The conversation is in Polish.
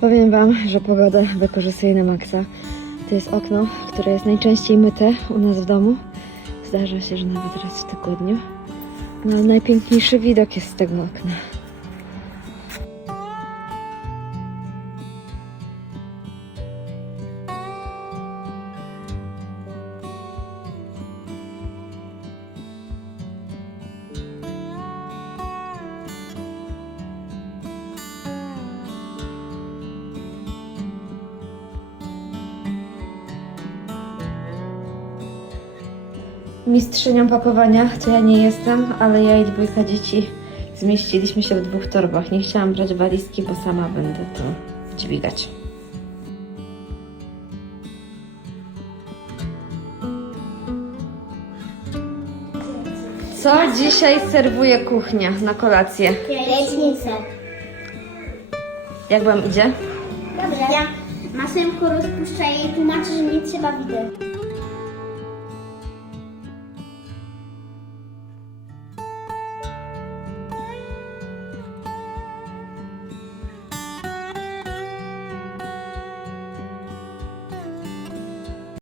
Powiem Wam, że pogodę wykorzystuję na maksa. To jest okno, które jest najczęściej myte u nas w domu. Zdarza się, że nawet raz w tygodniu. No najpiękniejszy widok jest z tego okna. Mistrzynią pakowania to ja nie jestem, ale ja i dwójka dzieci zmieściliśmy się w dwóch torbach. Nie chciałam brać walizki, bo sama będę to dźwigać. Co dzisiaj serwuje kuchnia na kolację? Jajecznicę. Jak wam idzie? Dobrze. Masełko rozpuszcza i tłumaczy, że nie trzeba widać.